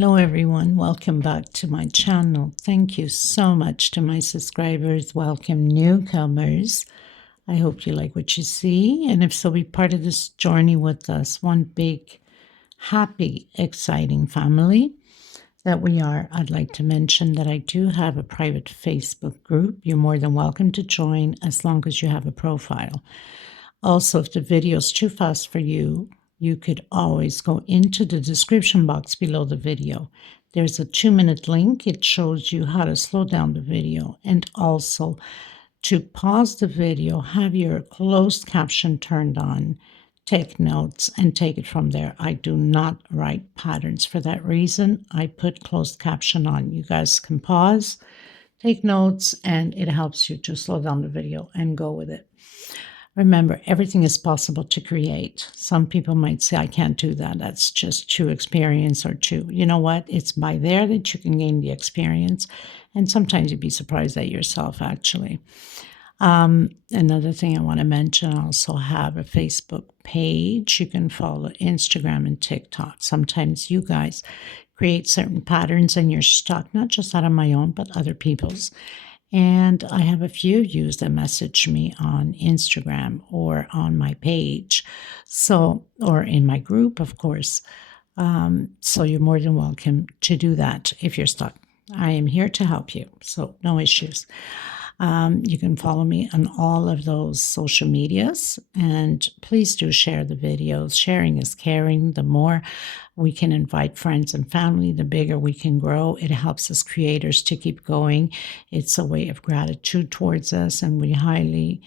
Hello everyone, welcome back to my channel. Thank you so much to my subscribers. Welcome newcomers. I hope you like what you see, and if so, be part of this journey with us. One big, happy, exciting family that we are. I'd like to mention that I do have a private Facebook group. You're more than welcome to join as long as you have a profile. Also, if the video is too fast for you, you could always go into the description box below the video. There's a 2-minute link. It shows you how to slow down the video, and also to pause the video, have your closed caption turned on, take notes, and take it from there. I do not write patterns. For that reason, I put closed caption on. You guys can pause, take notes, and it helps you to slow down the video and go with it. Remember, everything is possible to create. Some people might say, I can't do that. That's just too experience or too. You know what? It's by there that you can gain the experience. And sometimes you'd be surprised at yourself, actually. Another thing I want to mention, I also have a Facebook page. You can follow Instagram and TikTok. Sometimes you guys create certain patterns and you're stuck, not just out of my own, but other people's. And I have a few of you that message me on Instagram or on my page, or in my group, of course. So you're more than welcome to do that if you're stuck. I am here to help you, so no issues. You can follow me on all of those social medias, and please do share the videos. Sharing is caring. The more we can invite friends and family, the bigger we can grow. It helps us creators to keep going. It's a way of gratitude towards us, and we highly,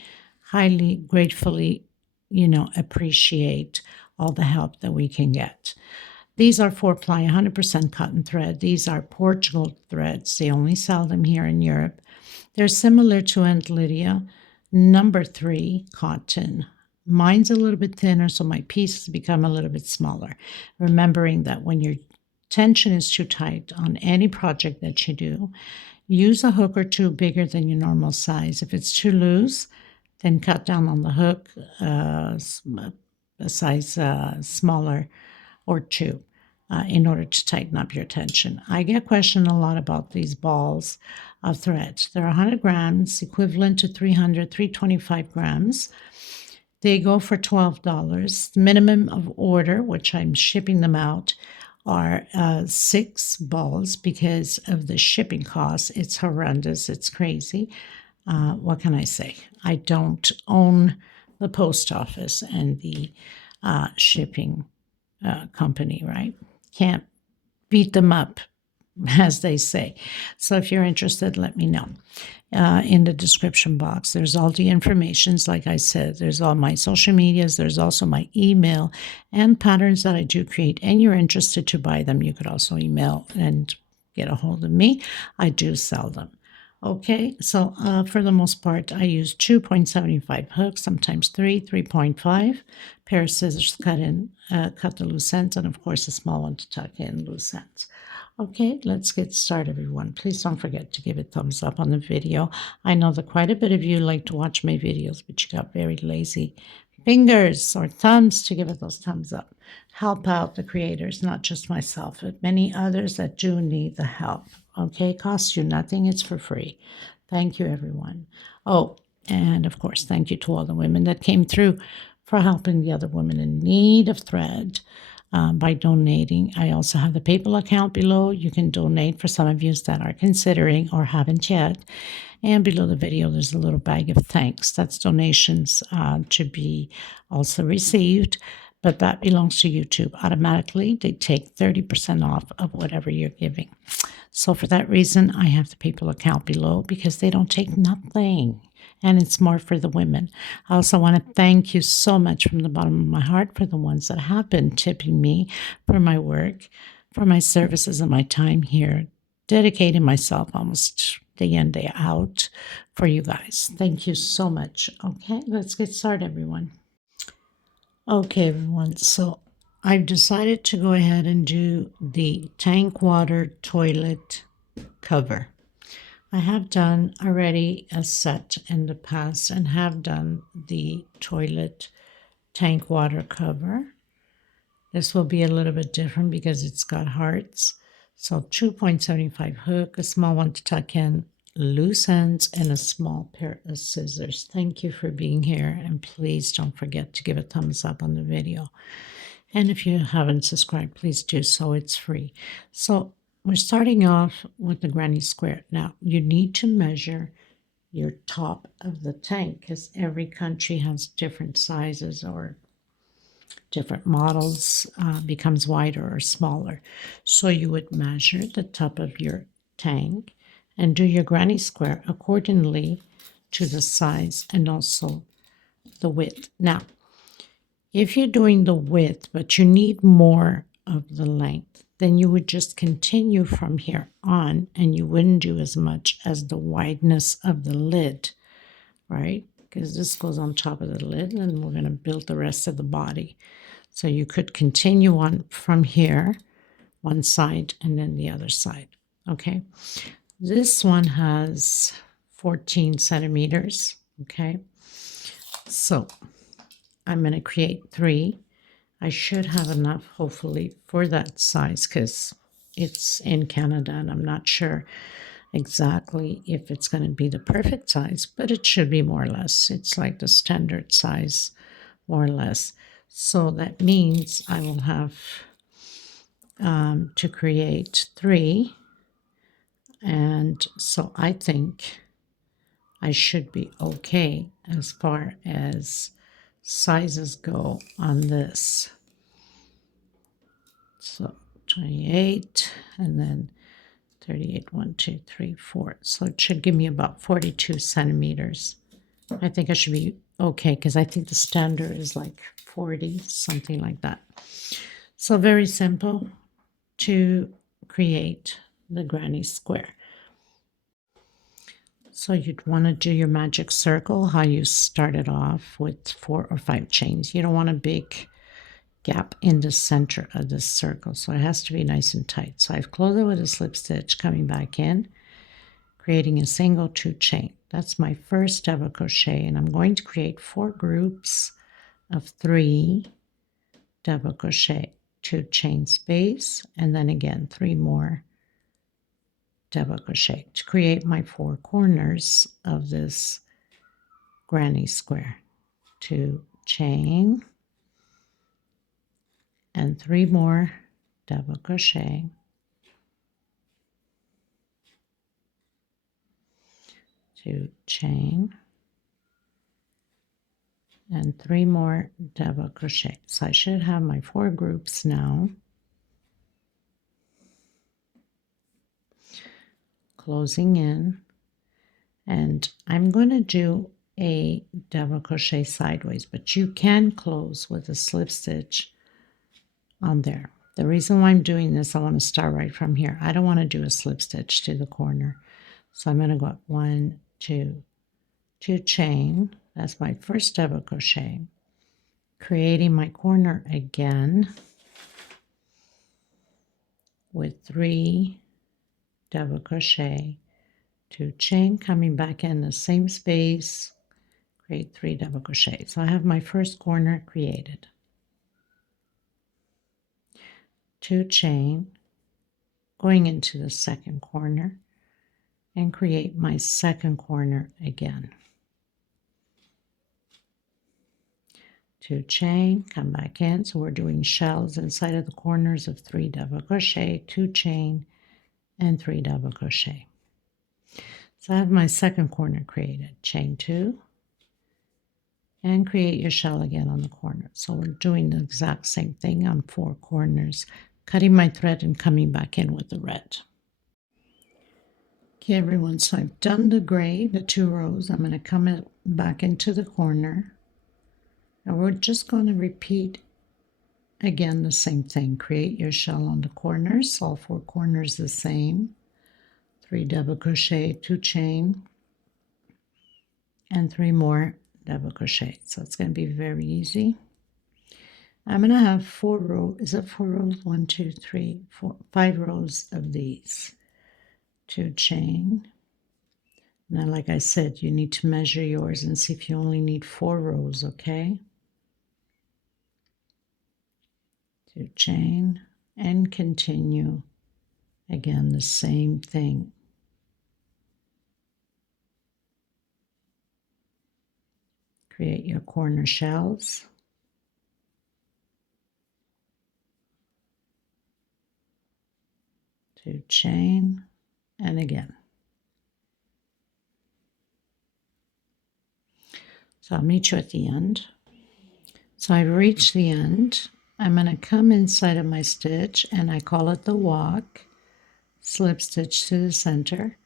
highly gratefully, appreciate all the help that we can get. These are 4-ply, 100% cotton thread. These are Portugal threads. They only sell them here in Europe. They're similar to Aunt Lydia, number 3 cotton. Mine's a little bit thinner, so my pieces become a little bit smaller. Remembering that when your tension is too tight on any project that you do, use a hook or two bigger than your normal size. If it's too loose, then cut down on the hook a size smaller or two. In order to tighten up your tension. I get questioned a lot about these balls of thread. They're 100 grams, equivalent to 325 grams. They go for $12. The minimum of order, which I'm shipping them out, are 6 balls because of the shipping costs. It's horrendous. It's crazy. What can I say? I don't own the post office and the shipping company, right? Can't beat them up, as they say. So if you're interested, let me know. In the description box, there's all the informations. Like I said, there's all my social medias. There's also my email and patterns that I do create. And you're interested to buy them, you could also email and get a hold of me. I do sell them. Okay, so for the most part, I use 2.75 hooks, sometimes 3.5. Pair of scissors cut the loose ends, and of course a small one to tuck in loose ends. Okay, let's get started, everyone. Please don't forget to give a thumbs up on the video. I know that quite a bit of you like to watch my videos, but you got very lazy fingers or thumbs to give it those thumbs up. Help out the creators, not just myself, but many others that do need the help. Okay, it costs you nothing. It's for free. Thank you, everyone. Oh, and of course, thank you to all the women that came through for helping the other women in need of thread by donating. I also have the PayPal account below. You can donate for some of you that are considering or haven't yet. And below the video, there's a little bag of thanks. That's donations to be also received. But that belongs to YouTube. Automatically, they take 30% off of whatever you're giving. So for that reason, I have the PayPal account below because they don't take nothing. And it's more for the women. I also want to thank you so much from the bottom of my heart for the ones that have been tipping me for my work, for my services and my time here, dedicating myself almost day in, day out for you guys. Thank you so much. Okay, let's get started, everyone. Okay, everyone, so I've decided to go ahead and do the tank water toilet cover. I have done already a set in the past and have done the toilet tank water cover. This will be a little bit different because it's got hearts. So 2.75 hook, a small one to tuck in, loose ends, and a small pair of scissors. Thank you for being here, and please don't forget to give a thumbs up on the video. And if you haven't subscribed, please do so. It's free. So we're starting off with the granny square. Now, you need to measure your top of the tank because every country has different sizes or different models, becomes wider or smaller. So you would measure the top of your tank and do your granny square accordingly to the size and also the width. Now, if you're doing the width, but you need more of the length, then you would just continue from here on and you wouldn't do as much as the wideness of the lid, right? Because this goes on top of the lid and we're going to build the rest of the body. So you could continue on from here, one side and then the other side, okay? This one has 14 centimeters, okay? So I'm going to create 3. I should have enough, hopefully, for that size because it's in Canada and I'm not sure exactly if it's going to be the perfect size, but it should be more or less. It's like the standard size, more or less. So that means I will have to create 3. And so I think I should be okay as far as sizes go on this. So 28 and then 38, 1, 2, 3, 4. So it should give me about 42 centimeters. I think I should be okay because I think the standard is like 40, something like that. So very simple to create the granny square. So you'd want to do your magic circle, how you started off with 4 or 5 chains. You don't want a big gap in the center of this circle, so it has to be nice and tight. So I've closed it with a slip stitch, coming back in, creating a single 2 chain. That's my first double crochet, and I'm going to create 4 groups of 3 double crochet, 2 chain space, and then again 3 more double crochet to create my 4 corners of this granny square. 2 chain and 3 more double crochet, 2 chain and 3 more double crochet. So I should have my 4 groups now. Closing in, and I'm going to do a double crochet sideways, but you can close with a slip stitch on there. The reason why I'm doing this, I want to start right from here. I don't want to do a slip stitch to the corner. So I'm going to go up 1, 2, 2 chain. That's my first double crochet. Creating my corner again with 3 double crochet, 2 chain, coming back in the same space, create 3 double crochet. So I have my first corner created. 2 chain, going into the second corner and create my second corner again. 2 chain, come back in. So we're doing shells inside of the corners of 3 double crochet, 2 chain, and 3 double crochet. So I have my second corner created. Chain 2 and create your shell again on the corner. So we're doing the exact same thing on 4 corners, cutting my thread and coming back in with the red. Okay, everyone, so I've done the gray, the 2 rows. I'm going to come back into the corner. And we're just going to repeat again the same thing. Create your shell on the corners, all 4 corners the same. 3 double crochet, 2 chain, and 3 more double crochet. So it's going to be very easy. I'm going to have 4 rows. Is it 4 rows? 1, 2, 3, 4, 5 rows of these. 2 chain. Now, like I said, you need to measure yours and see if you only need 4 rows, okay? 2 chain and continue Again, the same thing. Create your corner shells. Two chain, and again. So I'll meet you at the end. So I've reached the end. I'm going to come inside of my stitch, and I call it the walk, slip stitch to the center,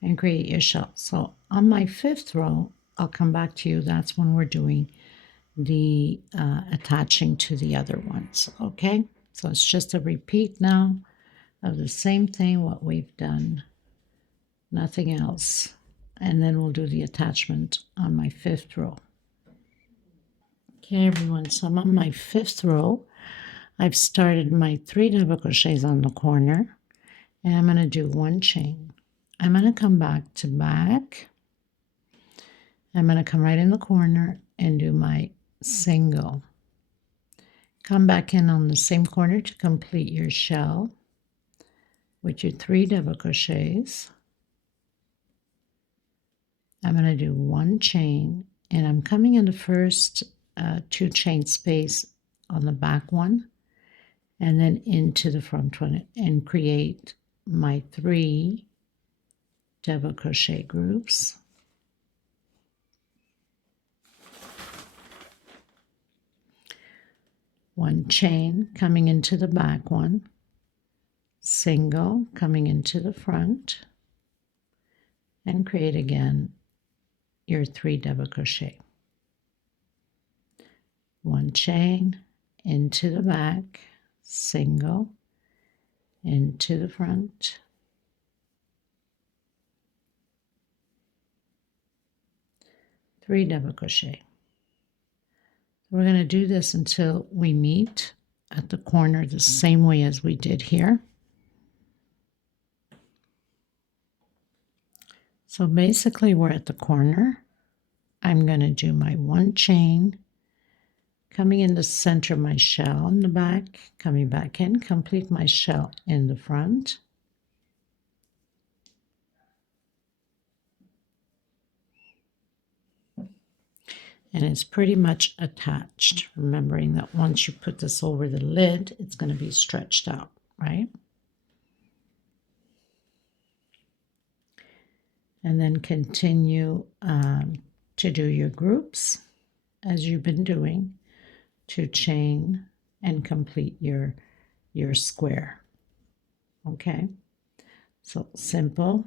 and create your shell. So on my 5th row, I'll come back to you. That's when we're doing the attaching to the other ones. Okay, so it's just a repeat now of the same thing what we've done, nothing else. And then we'll do the attachment on my 5th row. Okay everyone, so I'm on my 5th row. I've started my 3 double crochets on the corner, and I'm going to do 1 chain. I'm going to come back to back. I'm going to come right in the corner and do my single. Come back in on the same corner to complete your shell with your 3 double crochets. I'm going to do 1 chain, and I'm coming in the first 2 chain space on the back one, and then into the front one, and create my 3 double crochet groups. One chain coming into the back one, single coming into the front, and create again your 3 double crochet. One chain into the back, single into the front, three double crochet. We're going to do this until we meet at the corner the same way as we did here. So basically we're at the corner. I'm going to do my 1 chain, coming in the center of my shell in the back, coming back in, complete my shell in the front. And it's pretty much attached, remembering that once you put this over the lid, it's going to be stretched out, right? And then continue to do your groups as you've been doing, to chain and complete your square. Okay, so simple.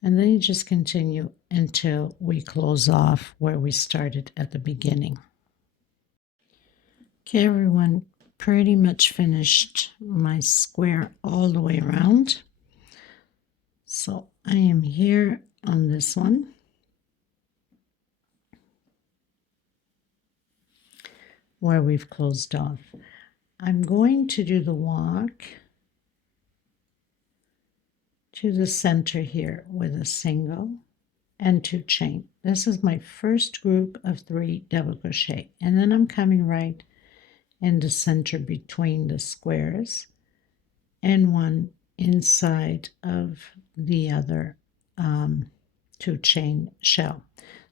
And then you just continue until we close off where we started at the beginning. Okay, everyone, pretty much finished my square all the way around. So I am here on this one. Where we've closed off. I'm going to do the walk to the center here with a single and 2 chain. This is my first group of 3 double crochet, and then I'm coming right in the center between the squares and one inside of the other 2 chain shell.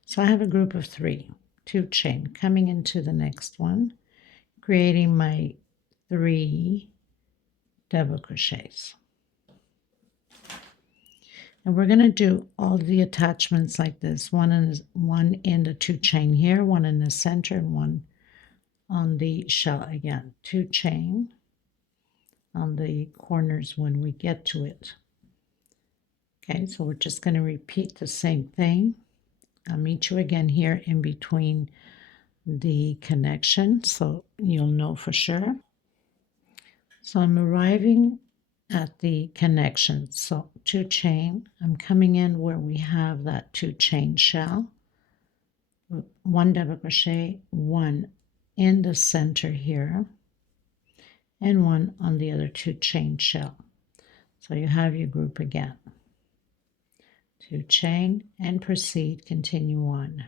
So I have a group of 3, 2 chain coming into the next one, creating my 3 double crochets. And we're going to do all the attachments like this, one in the 2 chain here, one in the center, and one on the shell again. 2 chain on the corners when we get to it. Okay, so we're just going to repeat the same thing. I'll meet you again here in between the connection, so you'll know for sure. So I'm arriving at the connection, so 2 chain. I'm coming in where we have that 2 chain shell, 1 double crochet, 1 in the center here and one on the other 2 chain shell. So you have your group again. 2 chain and proceed, continue on.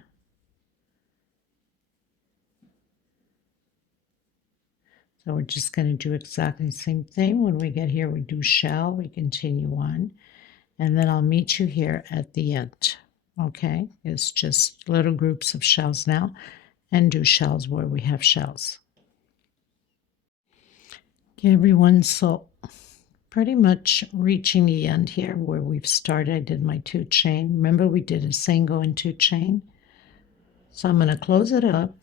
So we're just going to do exactly the same thing. When we get here, we do shell, we continue on, and then I'll meet you here at the end. Okay, it's just little groups of shells now, and do shells where we have shells. Okay, everyone, so pretty much reaching the end here where we've started. I did my 2 chain. Remember, we did a single and 2 chain. So I'm going to close it up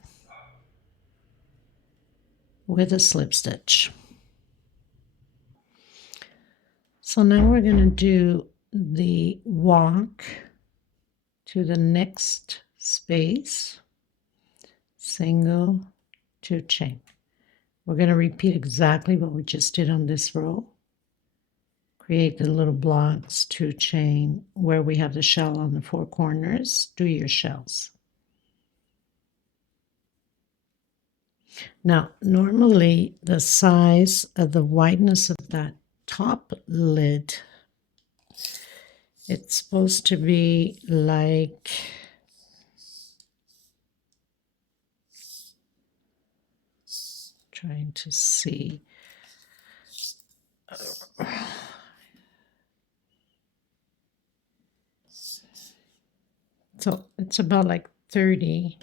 with a slip stitch. So now we're going to do the walk to the next space, single, 2 chain. We're going to repeat exactly what we just did on this row. Create the little blocks, 2 chain, where we have the shell on the 4 corners. Do your shells. Now, normally the size of the wideness of that top lid, it's supposed to be like trying to see. So it's about like 30,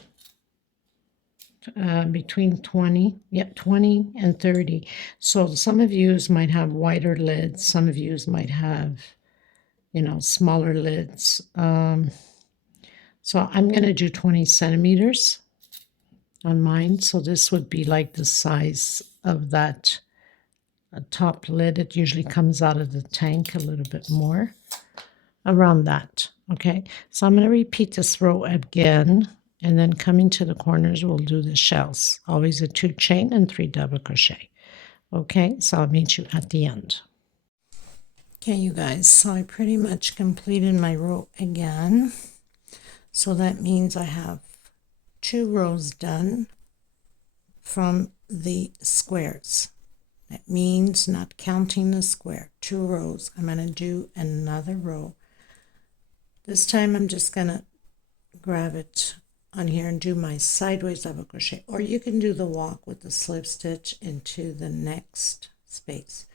between 20 and 30. So some of you might have wider lids, some of you might have, smaller lids. So I'm going to do 20 centimeters on mine. So this would be like the size of that top lid. It usually comes out of the tank a little bit more, around that. Okay, so I'm going to repeat this row again, and then coming to the corners, we'll do the shells. Always a 2 chain and 3 double crochet. Okay, so I'll meet you at the end. Okay, you guys, so I pretty much completed my row again. So that means I have 2 rows done from the squares. That means not counting the square, 2 rows. I'm going to do another row. This time I'm just going to grab it on here and do my sideways double crochet, or you can do the walk with the slip stitch into the next space.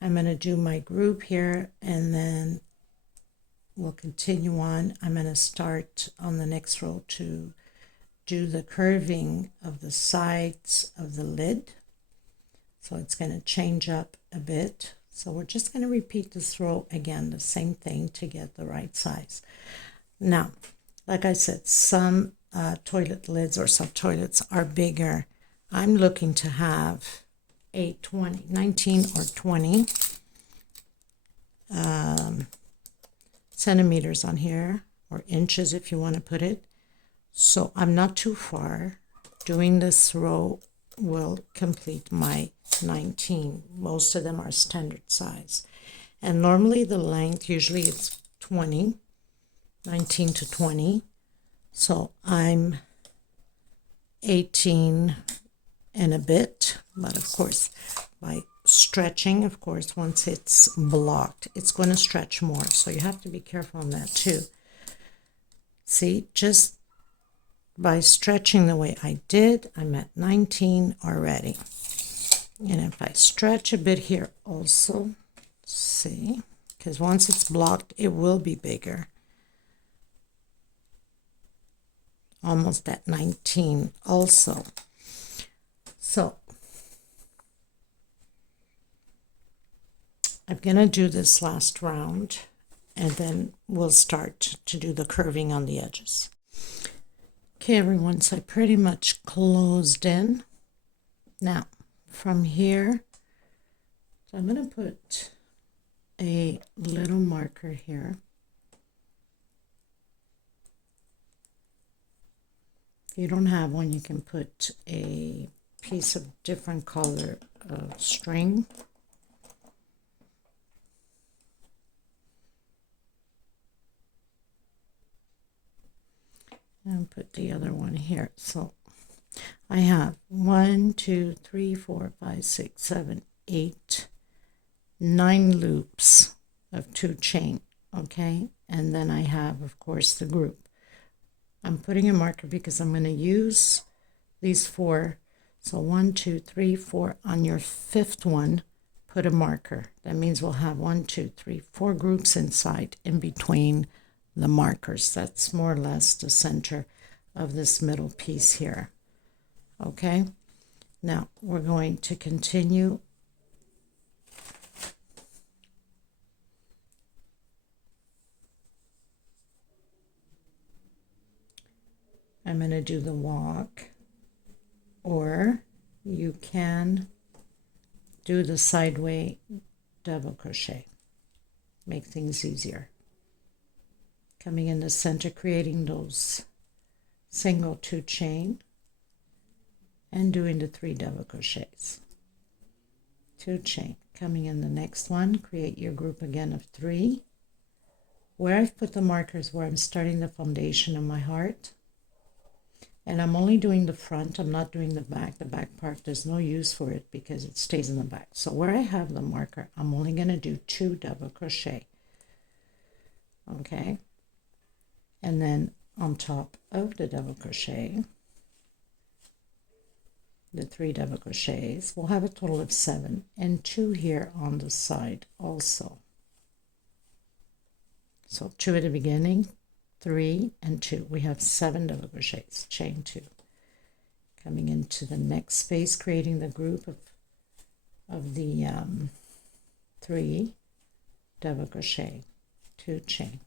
I'm going to do my group here, and then we'll continue on. I'm going to start on the next row to do the curving of the sides of the lid. So it's going to change up a bit. So we're just going to repeat this row again, the same thing to get the right size. Now, like I said, some toilet lids or some toilets are bigger. I'm looking to have 19 or 20 centimeters on here, or inches if you want to put it. So I'm not too far. Doing this row will complete my 19. Most of them are standard size, and normally the length usually it's 20, 19 to 20. So I'm 18 and a bit, but of course by stretching, of course, once it's blocked, it's going to stretch more, so you have to be careful on that too. See, just by stretching the way I did, I'm at 19 already. And if I stretch a bit here also, see, because once it's blocked, it will be bigger. Almost at 19 also. So I'm going to do this last round, and then we'll start to do the curving on the edges. Okay, everyone, so I pretty much closed in. Now, from here, so I'm going to put a little marker here. If you don't have one, you can put a piece of different color of string. And put the other one here. So I have 1, 2, 3, 4, 5, 6, 7, 8, 9 loops of 2 chain, okay? And then I have, of course, the group. I'm putting a marker because I'm going to use these 4. So 1, 2, 3, 4. On your 5th one, put a marker. That means we'll have 1, 2, 3, 4 groups inside in between the markers. That's more or less the center of this middle piece here. Okay, now we're going to continue. I'm going to do the walk, or you can do the sideway double crochet. Make things easier. Coming in the center, creating those single 2 chain and doing the 3 double crochets. 2 chain. Coming in the next one, create your group again of 3. Where I've put the markers, where I'm starting the foundation of my heart. And I'm only doing the front, I'm not doing the back. The back part, there's no use for it because it stays in the back. So where I have the marker, I'm only going to do 2 double crochet. Okay. And then on top of the double crochet, the 3 double crochets, we'll have a total of 7 and 2 here on the side also. So 2 at the beginning, 3 and 2. We have 7 double crochets, chain 2. Coming into the next space, creating the group of the 3 double crochet, 2 chain.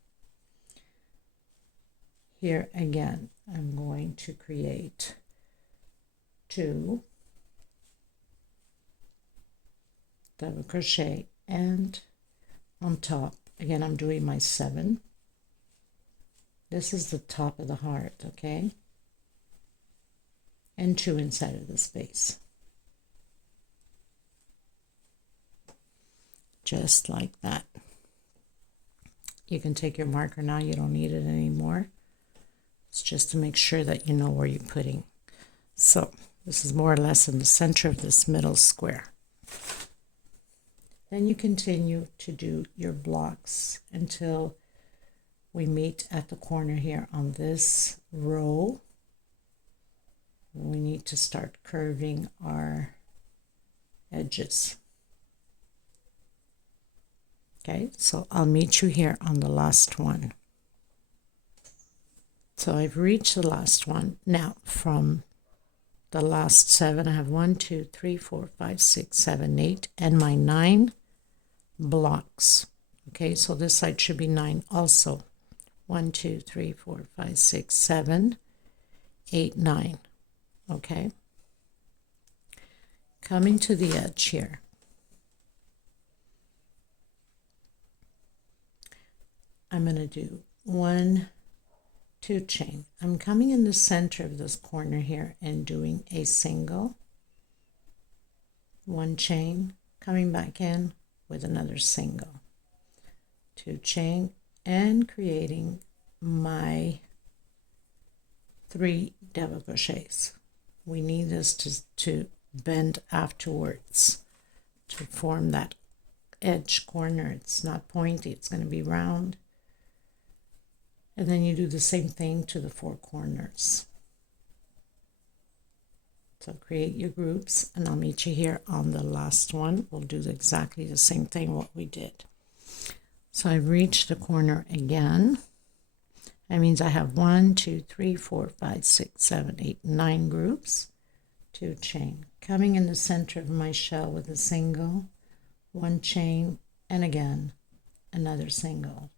Here again, I'm going to create 2 double crochet, and on top again I'm doing my 7. This is the top of the heart, okay, and 2 inside of the space, just like that. You can take your marker now, you don't need it anymore. It's just to make sure that you know where you're putting. So this is more or less in the center of this middle square. Then you continue to do your blocks until we meet at the corner here on this row. We need to start curving our edges. Okay, so I'll meet you here on the last one. So I've reached the last one. Now from the last 7, I have 1, 2, 3, 4, 5, 6, 7, 8, and my 9 blocks. Okay, so this side should be 9 also. 1, 2, 3, 4, 5, 6, 7, 8, 9. Okay. Coming to the edge here. I'm going to do 1, 2 chain. I'm coming in the center of this corner here and doing a single, 1 chain, coming back in with another single, 2 chain, and creating my 3 double crochets. We need this to bend afterwards to form that edge corner. It's not pointy, it's going to be round. And then you do the same thing to the 4 corners. So create your groups, and I'll meet you here on the last one. We'll do exactly the same thing what we did. So I've reached the corner again. That means I have 1, 2, 3, 4, 5, 6, 7, 8, 9 groups. 2 chain. Coming in the center of my shell with a single, 1 chain, and again another single.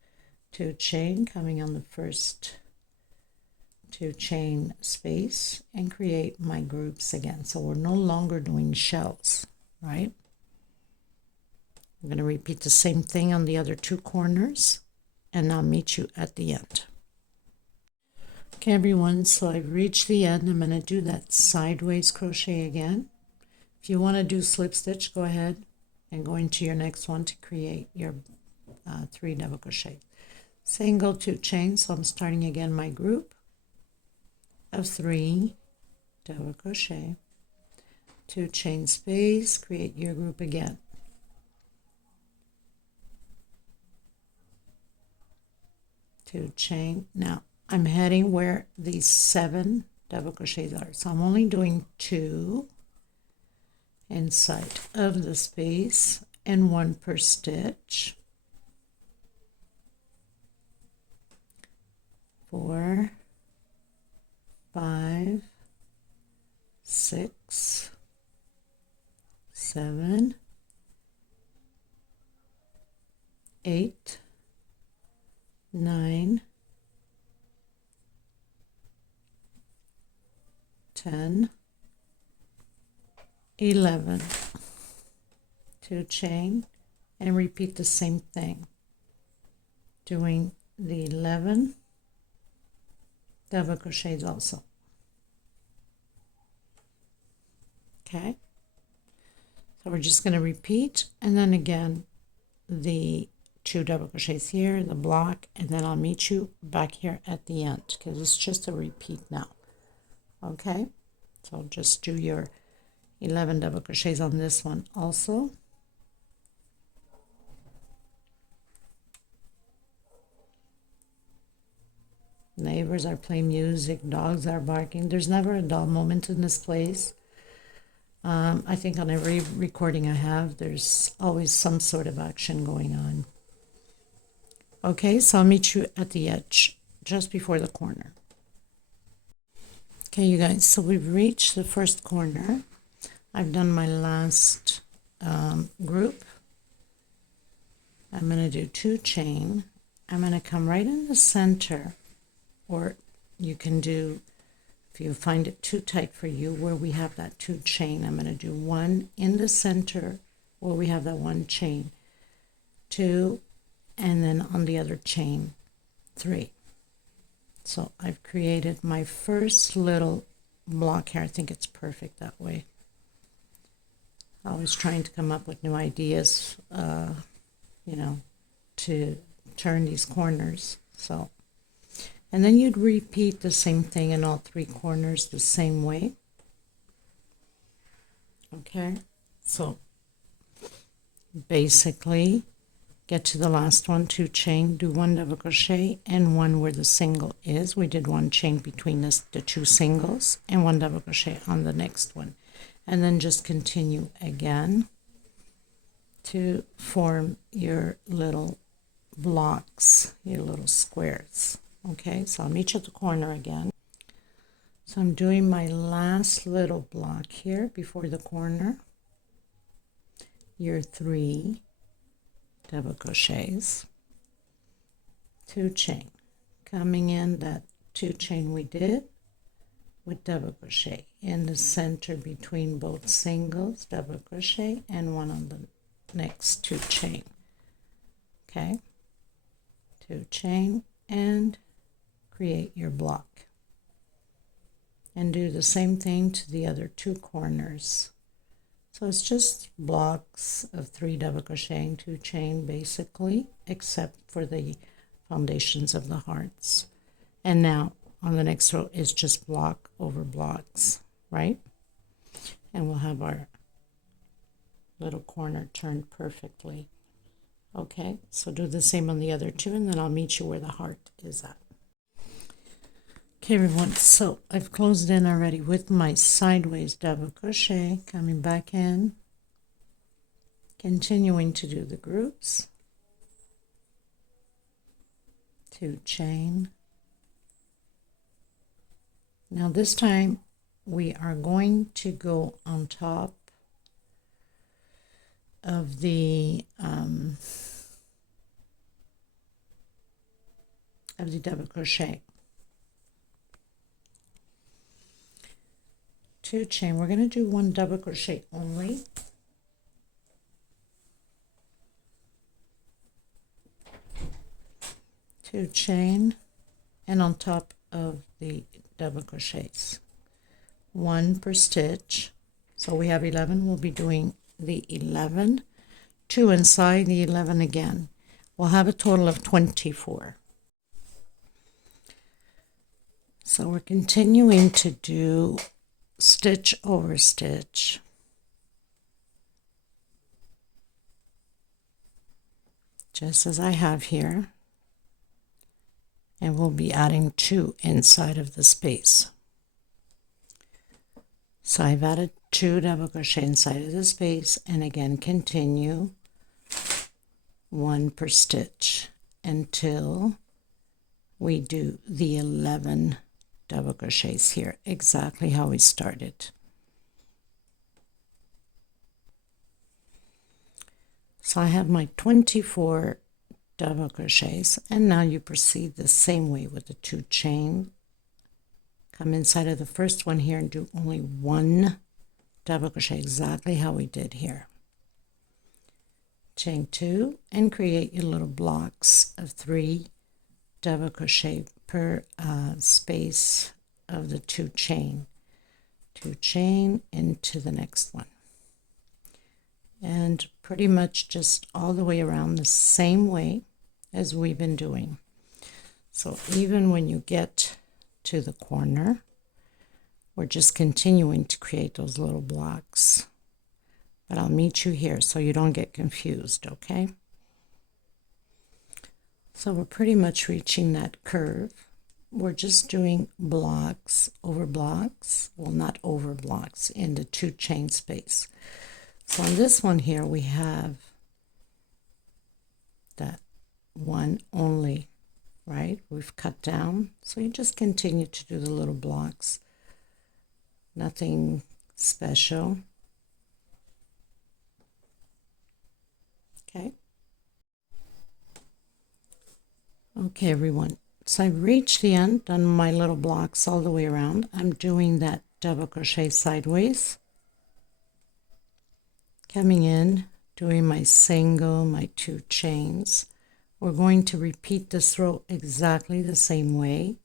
2 chain, coming on the first 2 chain space, and create my groups again. So we're no longer doing shells, right? I'm going to repeat the same thing on the other 2 corners, and I'll meet you at the end. Okay, everyone, so I've reached the end. I'm going to do that sideways crochet again. If you want to do slip stitch, go ahead and go into your next one to create your 3 double crochet. Single 2 chain, so I'm starting again my group of 3, double crochet, 2 chain space, create your group again. Two chain. Now I'm heading where these 7 double crochets are, so I'm only doing 2 inside of the space and 1 per stitch. 4, 5, 6, 7, 8, 9, 10, 11, 2 chain, and repeat the same thing, doing the 11 double crochets also. Okay, so we're just going to repeat, and then again the 2 double crochets here, the block, and then I'll meet you back here at the end because it's just a repeat now. Okay, so just do your 11 double crochets on this one also. Neighbors are playing music, dogs are barking. There's never a dull moment in this place. I think on every recording I have, there's always some sort of action going on. Okay, so I'll meet you at the edge, just before the corner. Okay, you guys, so we've reached the first corner. I've done my last group. I'm going to do 2 chain. I'm going to come right in the center, or you can do, if you find it too tight for you, where we have that 2 chain, I'm going to do 1 in the center where we have that 1 chain, 2, and then on the other chain 3. So I've created my first little block here. I think it's perfect that way. I was trying to come up with new ideas, you know, to turn these corners. So, and then you'd repeat the same thing in all 3 corners the same way. Okay, so basically get to the last one, 2 chain, do 1 double crochet and 1 where the single is. We did 1 chain between the 2 singles and 1 double crochet on the next one, and then just continue again to form your little blocks, your little squares. Okay, so I'll meet you at the corner again. So I'm doing my last little block here before the corner, your 3 double crochets, 2 chain, coming in that 2 chain we did with double crochet in the center between both singles, double crochet, and 1 on the next 2 chain. Okay, 2 chain and create your block, and do the same thing to the other 2 corners. So it's just blocks of 3 double crocheting, 2 chain basically, except for the foundations of the hearts. And now on the next row is just block over blocks, right? And we'll have our little corner turned perfectly. Okay, so do the same on the other 2, and then I'll meet you where the heart is at. Okay, everyone, so I've closed in already with my sideways double crochet, coming back in, continuing to do the groups, 2 chain. Now this time we are going to go on top of the double crochet. 2 chain. We're going to do 1 double crochet only. Two chain, and on top of the double crochets, 1 per stitch. So we have 11. We'll be doing the 11, 2 inside the 11 again. We'll have a total of 24. So we're continuing to do stitch over stitch, just as I have here, and we'll be adding 2 inside of the space. So I've added 2 double crochet inside of the space, and again continue 1 per stitch until we do the 11 double crochets here, exactly how we started. So I have my 24 double crochets, and now you proceed the same way with the 2 chain. Come inside of the first one here and do only 1 double crochet, exactly how we did here. Chain 2 and create your little blocks of 3 double crochet per space of the 2 chain. 2 chain into the next one, and pretty much just all the way around the same way as we've been doing. So even when you get to the corner, we're just continuing to create those little blocks, but I'll meet you here so you don't get confused, okay? So we're pretty much reaching that curve. We're just doing blocks over blocks, well, not over blocks, in the 2 chain space. So on this one here, we have that one only, right? We've cut down. So you just continue to do the little blocks. Nothing special. Okay. Okay, everyone. So I've reached the end, done my little blocks all the way around. I'm doing that double crochet sideways. Coming in, doing my single, my 2 chains. We're going to repeat this row exactly the same way.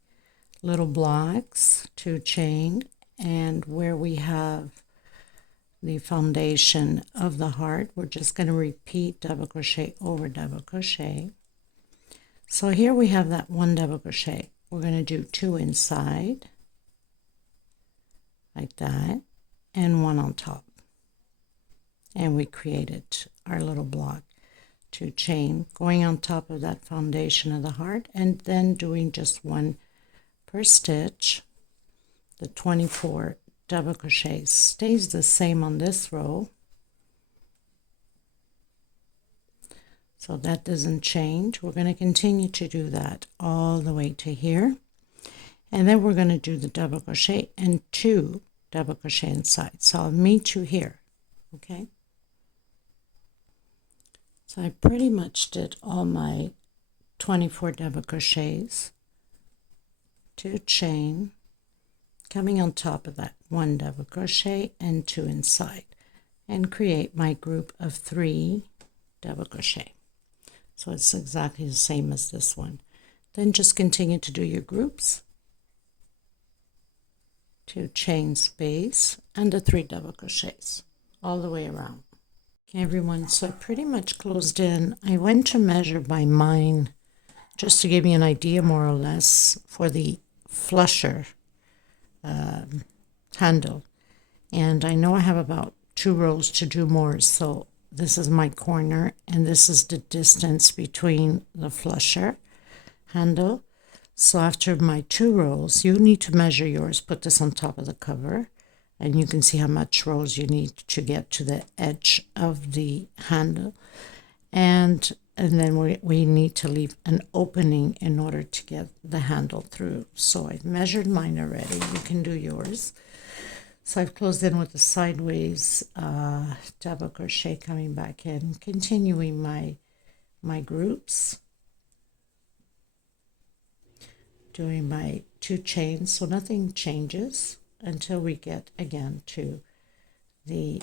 Little blocks, 2 chain, and where we have the foundation of the heart, we're just going to repeat double crochet over double crochet. So here we have that 1 double crochet. We're going to do 2 inside, like that, and 1 on top. And we created our little block. 2 chain, going on top of that foundation of the heart, and then doing just 1 per stitch. The 24 double crochets stays the same on this row, so that doesn't change. We're going to continue to do that all the way to here, and then we're going to do the double crochet and 2 double crochet inside. So I'll meet you here, okay? So I pretty much did all my 24 double crochets, 2 chain, coming on top of that 1 double crochet and 2 inside, and create my group of 3 double crochet. So it's exactly the same as this one. Then just continue to do your groups, 2 chain space and the 3 double crochets all the way around. Okay, everyone, so I pretty much closed in. I went to measure by mine just to give you an idea more or less for the flusher handle, and I know I have about 2 rows to do more, so this is my corner and this is the distance between the flusher handle. So after my 2 rows, you need to measure yours, put this on top of the cover, and you can see how much rows you need to get to the edge of the handle, and then we need to leave an opening in order to get the handle through. So I've measured mine already. You can do yours. So I've closed in with the sideways double crochet, coming back in, continuing my groups, doing my 2 chains, so nothing changes until we get again to the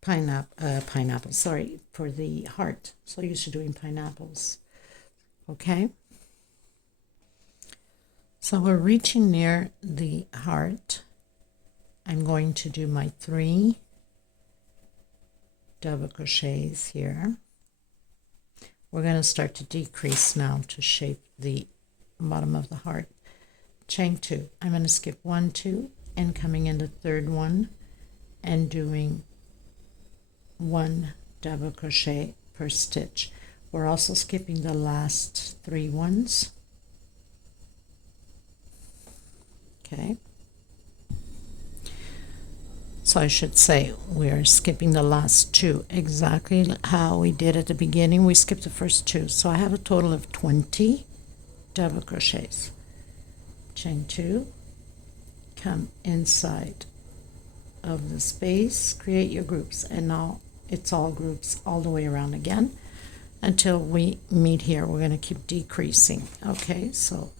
pineapple, sorry, for the heart. So used to doing pineapples. Okay, so we're reaching near the heart. I'm going to do my 3 double crochets here. We're going to start to decrease now to shape the bottom of the heart. Chain 2. I'm going to skip 1, 2, and coming in the third one and doing 1 double crochet per stitch. We're also skipping the last 3 ones. Okay, so I should say we're skipping the last 2 exactly how we did at the beginning. We skipped the first 2, so I have a total of 20 double crochets. Chain 2, come inside of the space, create your groups, and now it's all groups all the way around again until we meet here. We're going to keep decreasing. Okay, so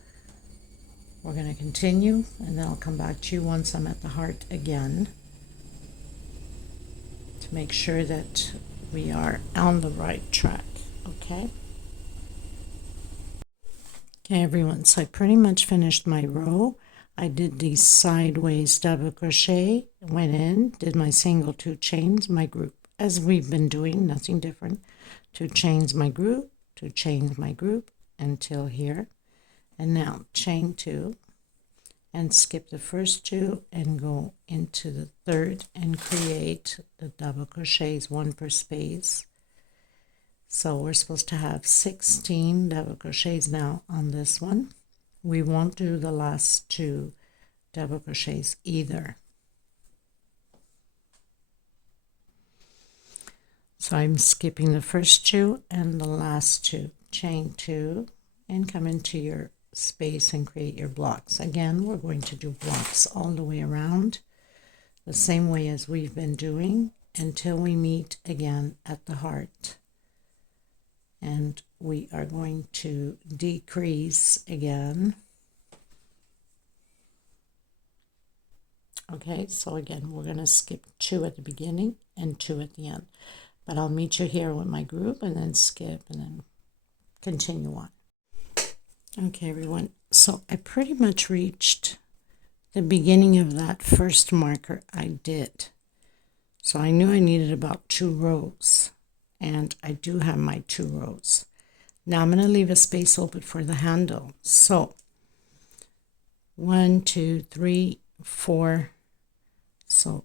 we're going to continue, and then I'll come back to you once I'm at the heart again to make sure that we are on the right track. Okay. Okay, everyone, so I pretty much finished my row. I did the sideways double crochet, went in, did my single 2 chains, my group, as we've been doing, nothing different. 2 chains, my group, 2 chains, my group, until here. And now chain 2 and skip the first 2 and go into the third and create the double crochets, 1 per space. So we're supposed to have 16 double crochets now on this one. We won't do the last 2 double crochets either. So I'm skipping the first 2 and the last 2. Chain 2 and come into your space and create your blocks. Again, we're going to do blocks all the way around the same way as we've been doing until we meet again at the heart. And we are going to decrease again. Okay, so again, we're going to skip 2 at the beginning and 2 at the end. But I'll meet you here with my group and then skip and then continue on. Okay, everyone, so I pretty much reached the beginning of that first marker I did. So I knew I needed about 2 rows. And I do have my 2 rows. Now I'm going to leave a space open for the handle. So 1, 2, 3, 4. So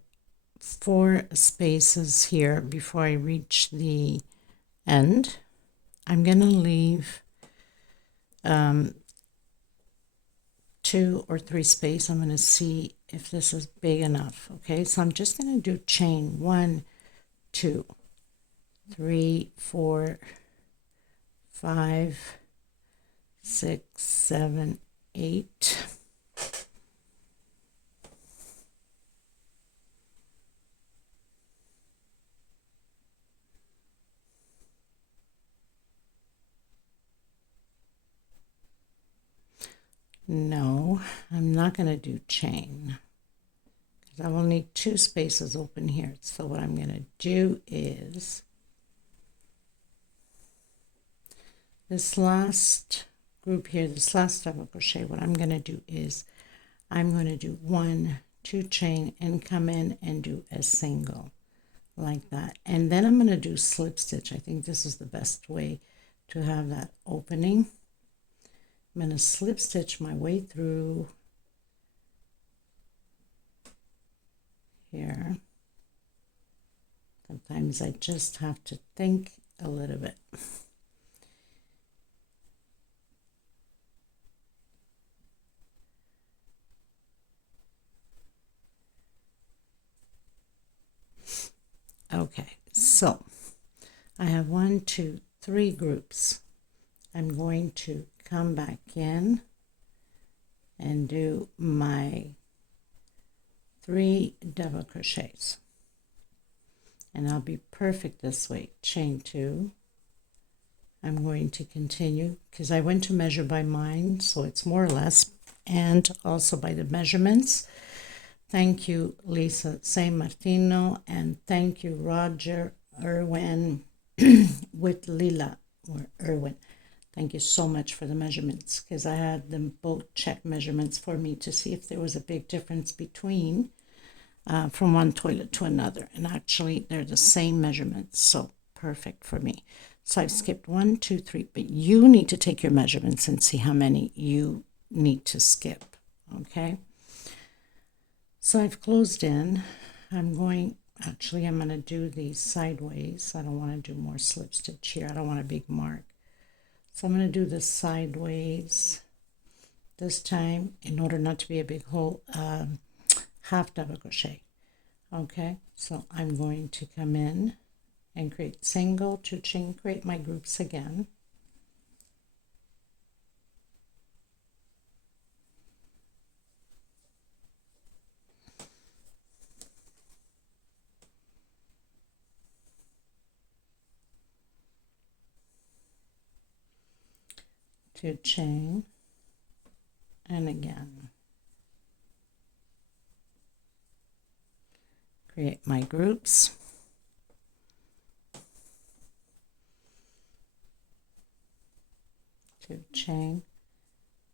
4 spaces here before I reach the end. I'm going to leave 2 or 3 space. I'm going to see if this is big enough. Okay, so I'm just going to do chain 1, 2, 3, 4, 5, 6, 7, 8. No, I'm not going to do chain because I will need 2 spaces open here. So what I'm going to do is this last group here, this last double crochet, what I'm going to do is I'm going to do 1, 2 chain and come in and do a single like that. And then I'm going to do slip stitch. I think this is the best way to have that opening. I'm going to slip stitch my way through here. Sometimes I just have to think a little bit. Okay, so I have 1, 2, 3 groups. I'm going to come back in and do my 3 double crochets, and I'll be perfect this way. Chain 2. I'm going to continue because I went to measure by mine, so it's more or less, and also by the measurements. Thank you, Lisa San Martino, and thank you, Roger Irwin with Lila or Irwin. Thank you so much for the measurements, because I had them both check measurements for me to see if there was a big difference between from one toilet to another. And actually, they're the same measurements, so perfect for me. So I've skipped 1, 2, 3, but you need to take your measurements and see how many you need to skip, okay? So I've closed in. I'm going to do these sideways. I don't want to do more slip stitch here. I don't want a big mark. So I'm going to do this sideways this time in order not to be a big hole, half double crochet. Okay, so I'm going to come in and create single, 2 chain, create my groups again. To chain, and again create my groups, to chain,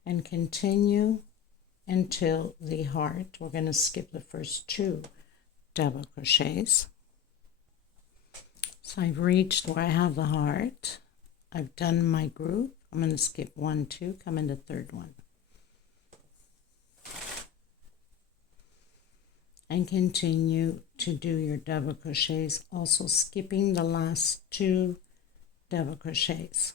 and continue until the heart. We're going to skip the first 2 double crochets. So I've reached where I have the heart. I've done my group. I'm going to skip 1, 2, come into third one, and continue to do your double crochets, also skipping the last 2 double crochets.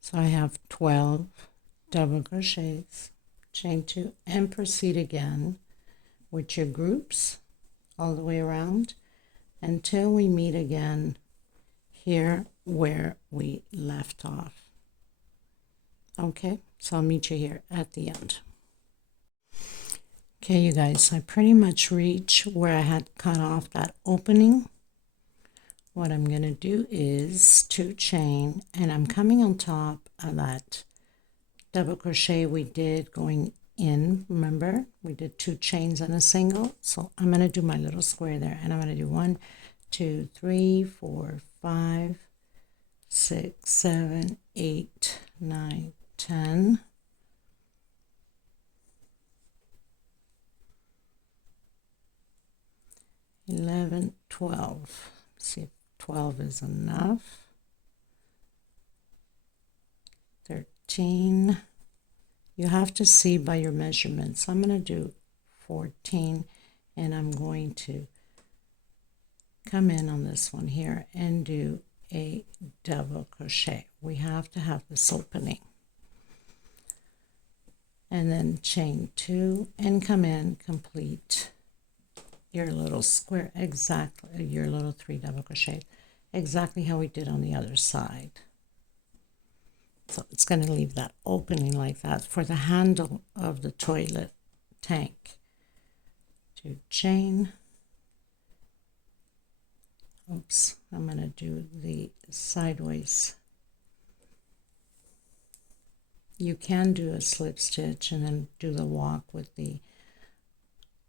So I have 12 double crochets, chain 2, and proceed again with your groups all the way around until we meet again here where we left off. Okay, so I'll meet you here at the end. Okay, you guys, I pretty much reached where I had cut off that opening. What I'm going to do is 2 chain, and I'm coming on top of that double crochet we did going in. Remember, we did 2 chains and a single. So I'm going to do my little square there, and I'm going to do 1, 2, 3, 4, 5, 6, 7, 8, 9, 10. 11, 12. See if 12 is enough. 13. You have to see by your measurements. I'm going to do 14, and I'm going to come in on this one here and do a double crochet. We have to have this opening, and then chain 2 and come in, complete your little square, exactly your little 3 double crochet, exactly how we did on the other side. So it's going to leave that opening like that for the handle of the toilet tank. 2 chain. Oops, I'm going to do the sideways. You can do a slip stitch and then do the walk with the,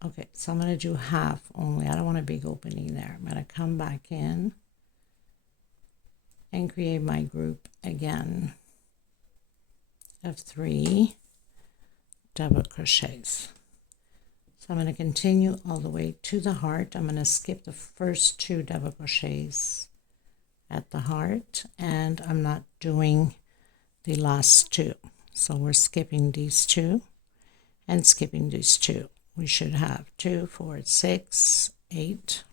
okay, so I'm going to do half only. I don't want a big opening there. I'm going to come back in and create my group again of 3 double crochets. So I'm going to continue all the way to the heart. I'm going to skip the first 2 double crochets at the heart, and I'm not doing the last 2. So we're skipping these 2 and skipping these 2. We should have 2, 4, 6, 8.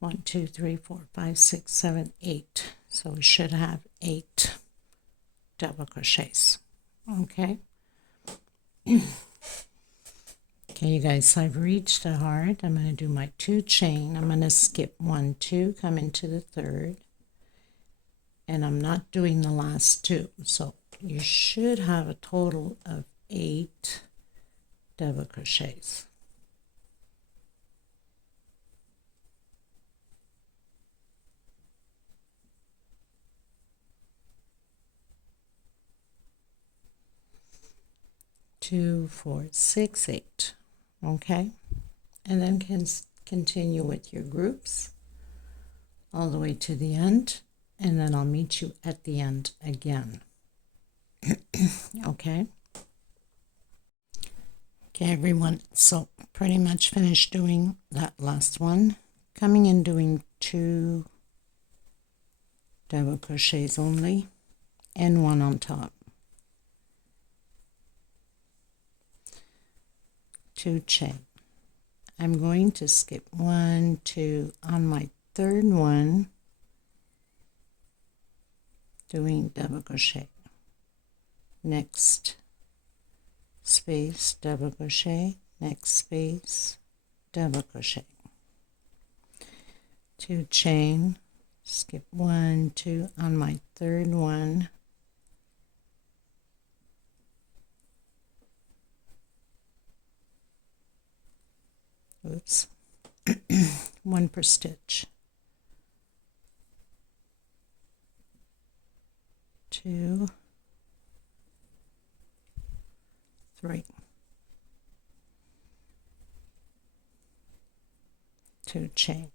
1, 2, 3, 4, 5, 6, 7, 8. So we should have 8 double crochets. Okay. Okay, you guys, so I've reached the heart. I'm going to do my 2 chain. I'm going to skip 1, 2, come into the third, and I'm not doing the last 2. So you should have a total of 8 double crochets. Two, 4, 6, 8. Okay, and then can continue with your groups all the way to the end, and then I'll meet you at the end again. Okay. Okay, everyone. So pretty much finished doing that last one. Coming in, doing 2 double crochets only, and one on top. 2 chain. I'm going to skip 1, 2 on my third one, doing double crochet. Next space, double crochet, next space, double crochet. 2 chain, skip 1, 2 on my third one, oops, 1 per stitch, 2, 3, 2 chain.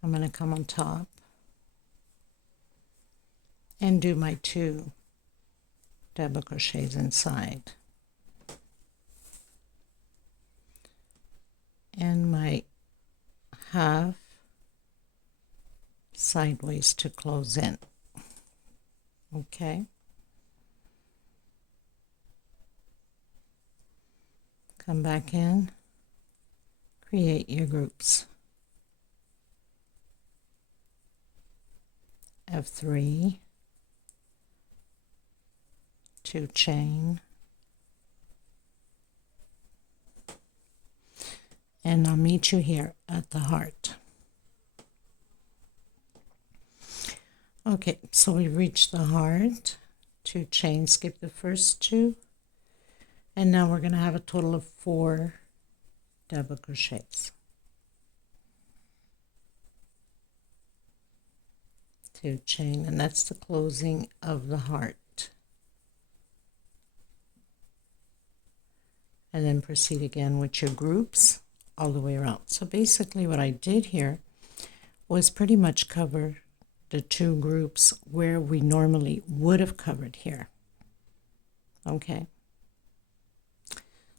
I'm going to come on top and do my 2 double crochets inside, and my half sideways to close in. Okay, come back in, create your groups of 3, 2 chain, and I'll meet you here at the heart. Okay, so we reached the heart, 2 chain, skip the first 2, and now we're going to have a total of 4 double crochets. 2 chain, and that's the closing of the heart. And then proceed again with your groups all the way around. So basically what I did here was pretty much cover the 2 groups where we normally would have covered here. Okay,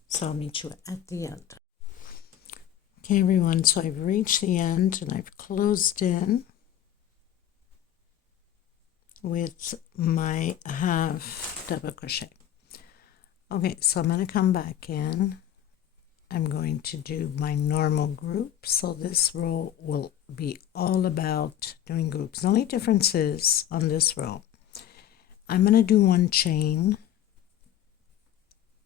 so I'll meet you at the end. Okay everyone, so I've reached the end and I've closed in with my half double crochet. Okay, so I'm going to come back in. I'm going to do my normal group. So this row will be all about doing groups. The only difference is on this row, I'm going to do 1 chain,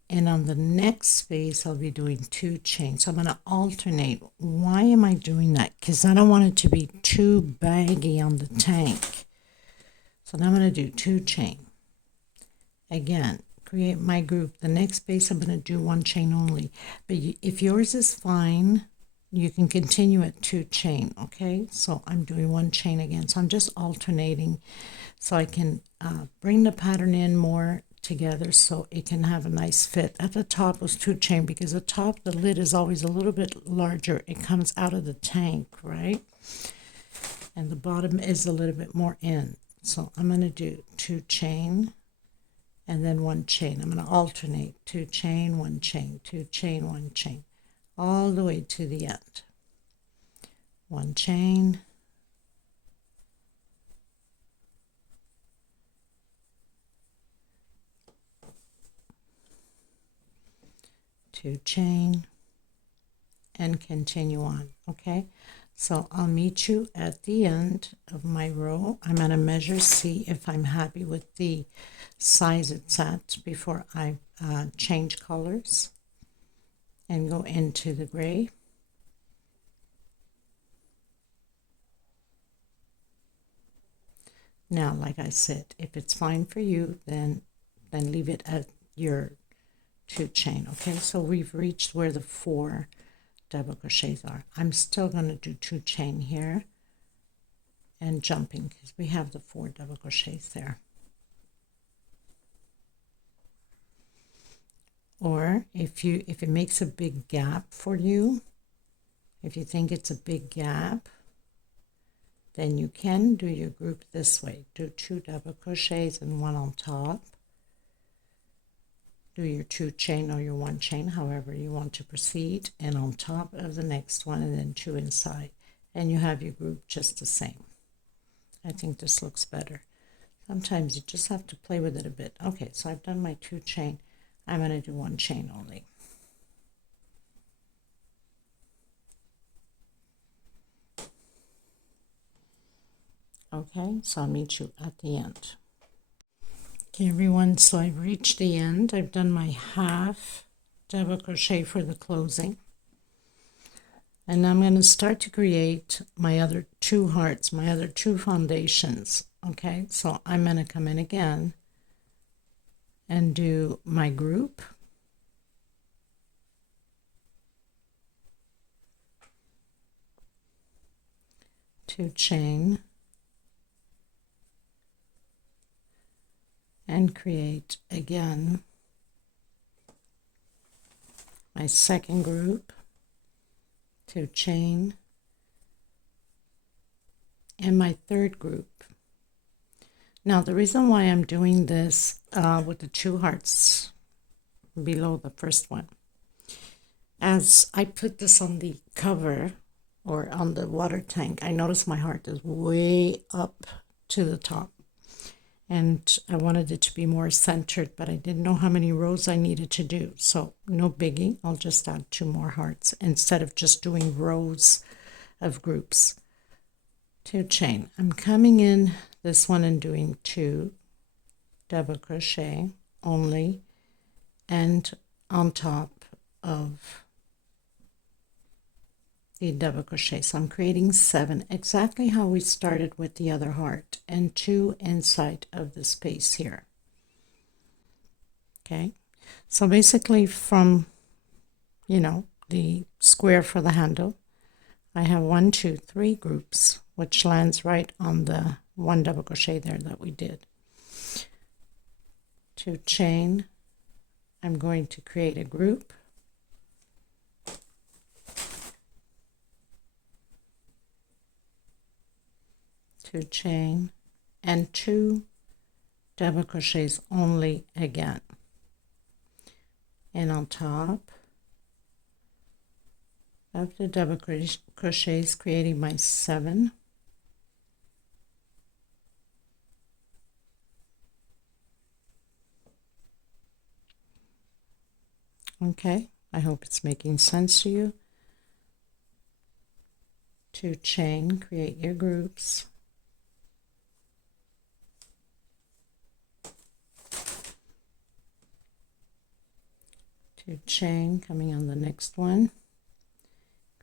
and on the next space I'll be doing 2 chains. So I'm going to alternate. Why am I doing that? Because I don't want it to be too baggy on the tank. So now I'm going to do 2 chain. Again, create my group. The next space I'm going to do 1 chain only. But if yours is fine, you can continue at 2 chain. Okay, so I'm doing 1 chain again. So I'm just alternating so I can bring the pattern in more together so it can have a nice fit. At the top was 2 chain because the top, the lid is always a little bit larger. It comes out of the tank, right? And the bottom is a little bit more in. So I'm going to do 2 chain and then 1 chain. I'm going to alternate 2 chain, 1 chain, 2 chain, 1 chain, all the way to the end. 1 chain, 2 chain, and continue on. Okay, so I'll meet you at the end of my row. I'm going to measure, see if I'm happy with the size it's at before I change colors and go into the gray. Now, like I said, if it's fine for you, then leave it at your 2 chain. Okay, so we've reached where the 4 double crochets are. I'm still going to do 2 chain here and jumping because we have the 4 double crochets there. Or if it makes a big gap for you, if you think it's a big gap, then you can do your group this way. Do 2 double crochets and 1 on top. Do your 2 chain or your 1 chain, however you want to proceed, and on top of the next one, and then 2 inside, and you have your group just the same. I think this looks better. Sometimes you just have to play with it a bit. Okay, so I've done my 2 chain. I'm going to do 1 chain only. Okay, so I'll meet you at the end. Okay, everyone, so I've reached the end. I've done my half double crochet for the closing. And I'm going to start to create my other 2 hearts, my other 2 foundations. Okay, so I'm going to come in again and do my group. Two chain. And create again my second group, 2 chain, and my third group. Now the reason why I'm doing this with the 2 hearts below the first one, as I put this on the cover or on the water tank, I noticed my heart is way up to the top. And I wanted it to be more centered, but I didn't know how many rows I needed to do. So no biggie, I'll just add 2 more hearts instead of just doing rows of groups. 2 chain. I'm coming in this one and doing 2 double crochet only, and on top of the double crochet. So I'm creating 7, exactly how we started with the other heart, and 2 inside of the space here. Okay, so basically from, you know, the square for the handle, I have 1, 2, 3 groups, which lands right on the 1 double crochet there that we did. 2 chain. I'm going to create a group. 2 chain and 2 double crochets only again, and on top of the double crochets, creating my 7. Okay, I hope it's making sense to you. 2 chain, create your groups. 2 chain, coming on the next one,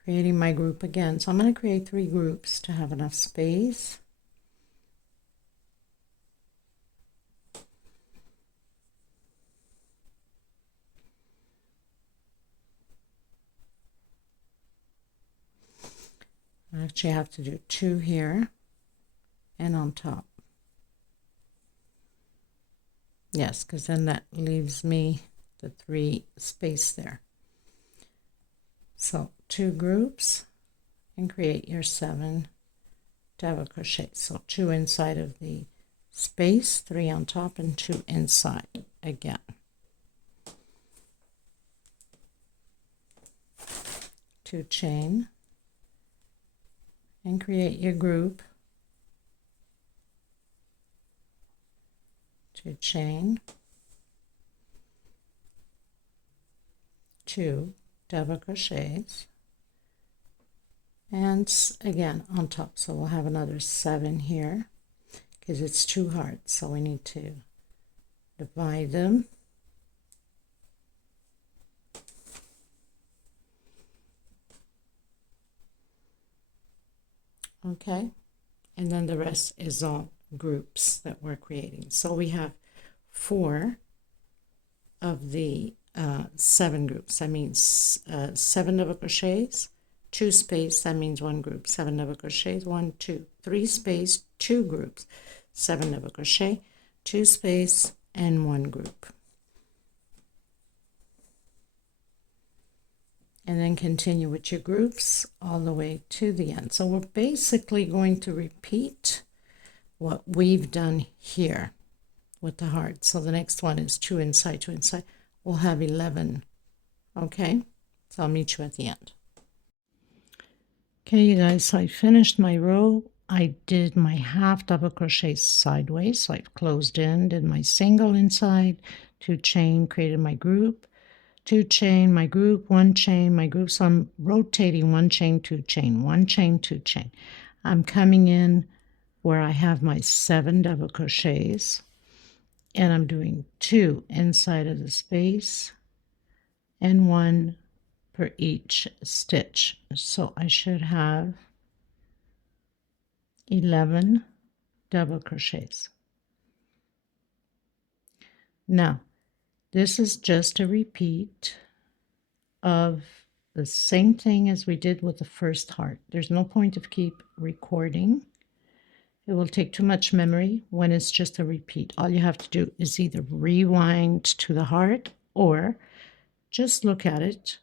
creating my group again. So I'm going to create 3 groups to have enough space. I actually have to do 2 here and on top. Yes, because then that leaves me the 3 space there. So 2 groups and create your 7 double crochet. So 2 inside of the space, 3 on top, and 2 inside again. 2 chain and create your group. 2 chain, 2 double crochets, and again on top. So we'll have another 7 here because it's 2 hearts, so we need to divide them. Okay, and then the rest is all groups that we're creating. So we have 4 of the 7 groups. That means 7 double crochets, 2 space, that means 1 group. 7 double crochets, 1, 2, 3 space, 2 groups. 7 double crochet, 2 space, and 1 group. and then continue with your groups all the way to the end. So we're basically going to repeat what we've done here with the heart. So the next one is 2 inside, 2 inside. We'll have 11. Okay, so I'll meet you at the end. Okay, you guys, so I finished my row. I did my half double crochet sideways, so I've closed in, did my single inside, 2 chain, created my group, 2 chain, my group, 1 chain, my group. So I'm rotating 1 chain, 2 chain, 1 chain, 2 chain. I'm coming in where I have my 7 double crochets, and I'm doing 2 inside of the space and 1 per each stitch. So I should have 11 double crochets. Now, this is just a repeat of the same thing as we did with the first heart. There's no point of keep recording. It will take too much memory when it's just a repeat. All you have to do is either rewind to the heart or just look at it,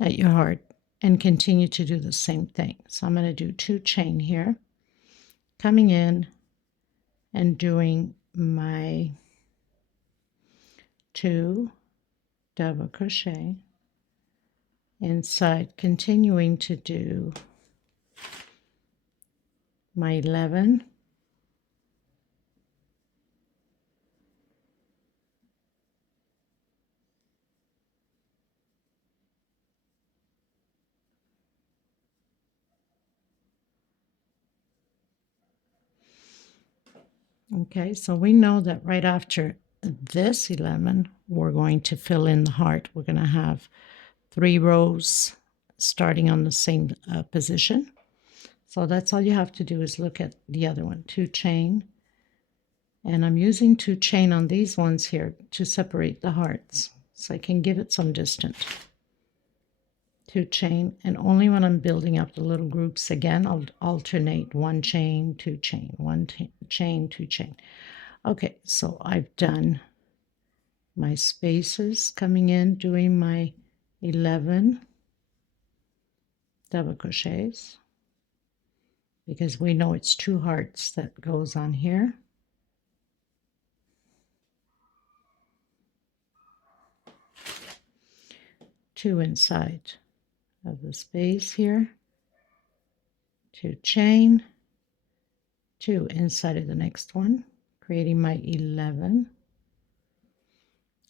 at your heart, and continue to do the same thing. So I'm going to do 2 chain here, coming in and doing my 2 double crochet inside, continuing to do my 11 Okay, so we know that right after this 11, we're going to fill in the heart. We're going to have 3 rows starting on the same position. So that's all you have to do is look at the other one, 2 chain. And I'm using 2 chain on these ones here to separate the hearts, so I can give it some distance. 2 chain, and only when I'm building up the little groups again, I'll alternate 1 chain, 2 chain, 1 chain, 2 chain. Okay, so I've done my spaces, coming in, doing my 11 double crochets, because we know it's 2 hearts that goes on here. Two inside of the space here, 2 chain, 2 inside of the next one, creating my 11.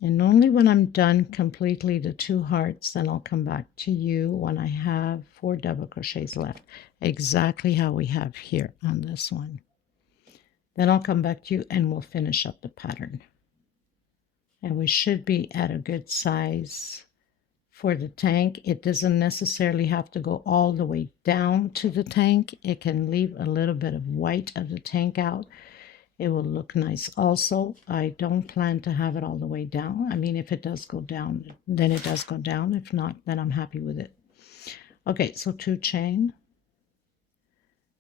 And only when I'm done completely the 2 hearts, then I'll come back to you when I have 4 double crochets left, exactly how we have here on this one. Then I'll come back to you and we'll finish up the pattern. And we should be at a good size for the tank. It doesn't necessarily have to go all the way down to the tank. It can leave a little bit of white of the tank out. It will look nice. Also, I don't plan to have it all the way down. I mean, if it does go down, then it does go down. If not, then I'm happy with it. Okay, so 2 chain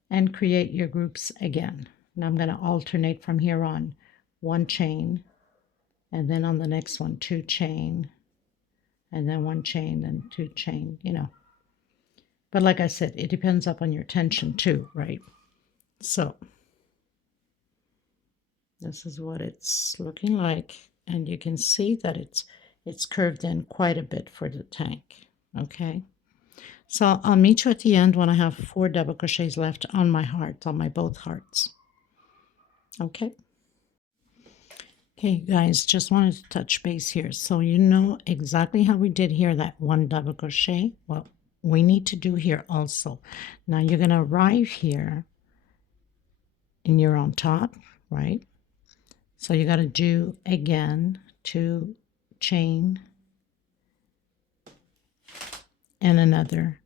and create your groups again. And I'm going to alternate from here on, 1 chain, and then on the next one, 2 chain, and then 1 chain, then 2 chain, you know. But like I said, it depends upon your tension too, right? So this is what it's looking like, and you can see that it's curved in quite a bit for the tank. Okay, so I'll meet you at the end when I have 4 double crochets left on my heart, on my both hearts. Okay. Okay, guys, just wanted to touch base here. So you know exactly how we did here, that 1 double crochet. Well, we need to do here also. Now you're going to arrive here and you're on top, right? So you got to do again 2 chain and another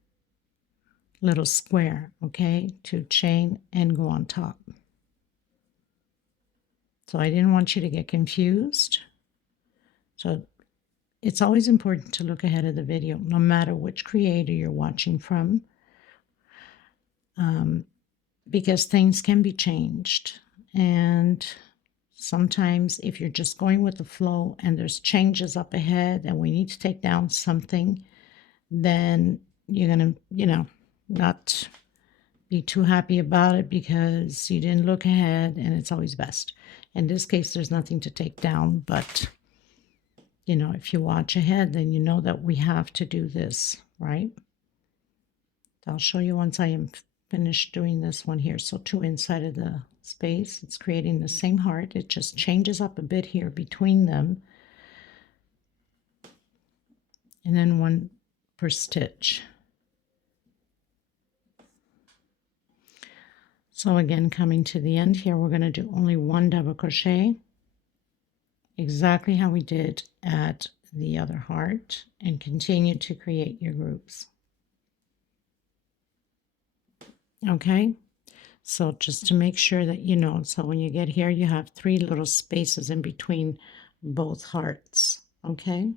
little square, okay? 2 chain and go on top. So I didn't want you to get confused. So it's always important to look ahead of the video, no matter which creator you're watching from, because things can be changed. And sometimes if you're just going with the flow and there's changes up ahead and we need to take down something, then you're going to, not be too happy about it because you didn't look ahead, and it's always best. In this case, there's nothing to take down, but if you watch ahead, then you know that we have to do this, right? I'll show you once I am finished doing this one here. So 2 inside of the space, it's creating the same heart. It just changes up a bit here between them, and then 1 per stitch. So again, coming to the end here, we're going to do only 1 double crochet, exactly how we did at the other heart, and continue to create your groups. Okay, so just to make sure that so when you get here, you have 3 little spaces in between both hearts. Okay,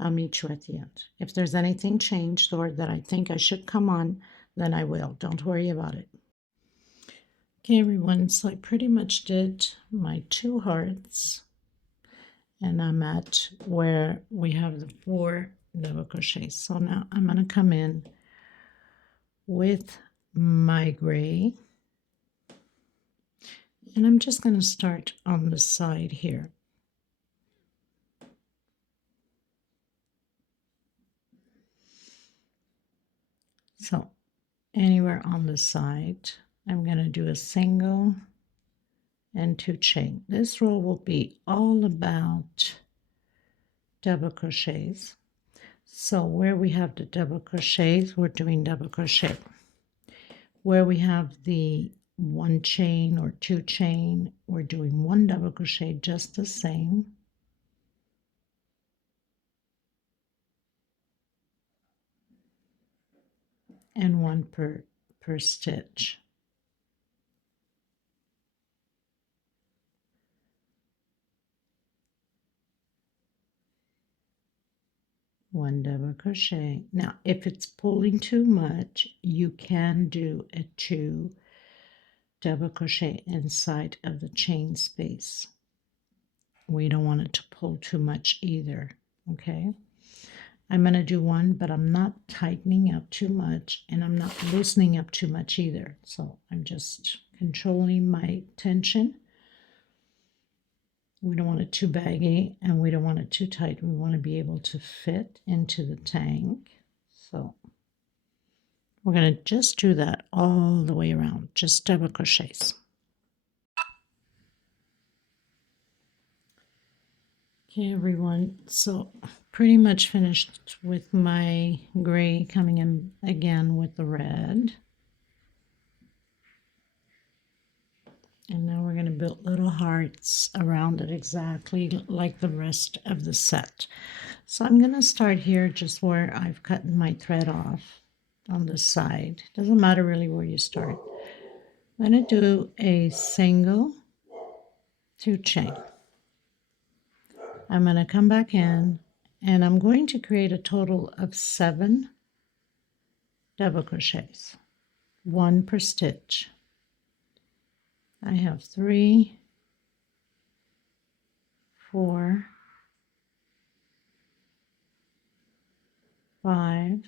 I'll meet you at the end. If there's anything changed or that I think I should come on, then I will. Don't worry about it. Okay, everyone, so I pretty much did my 2 hearts, and I'm at where we have the 4 double crochets. So now I'm going to come in with my gray, and I'm just going to start on the side here. So anywhere on the side, I'm going to do a single and 2 chain. This row will be all about double crochets. So where we have the double crochets, we're doing double crochet. Where we have the 1 chain or 2 chain, we're doing 1 double crochet just the same. And 1 per stitch. One double crochet. Now, if it's pulling too much, you can do a 2 double crochet inside of the chain space. We don't want it to pull too much either, okay? I'm going to do 1, but I'm not tightening up too much, and I'm not loosening up too much either. So I'm just controlling my tension. We don't want it too baggy, and we don't want it too tight. We want to be able to fit into the tank. So we're going to just do that all the way around, just double crochets. Okay, everyone, so pretty much finished with my gray, coming in again with the red. And now we're going to build little hearts around it exactly like the rest of the set. So I'm going to start here just where I've cut my thread off on the side. Doesn't matter really where you start. I'm going to do a single 2 chain. I'm going to come back in, and I'm going to create a total of 7 double crochets, 1 per stitch. I have 3, 4, 5,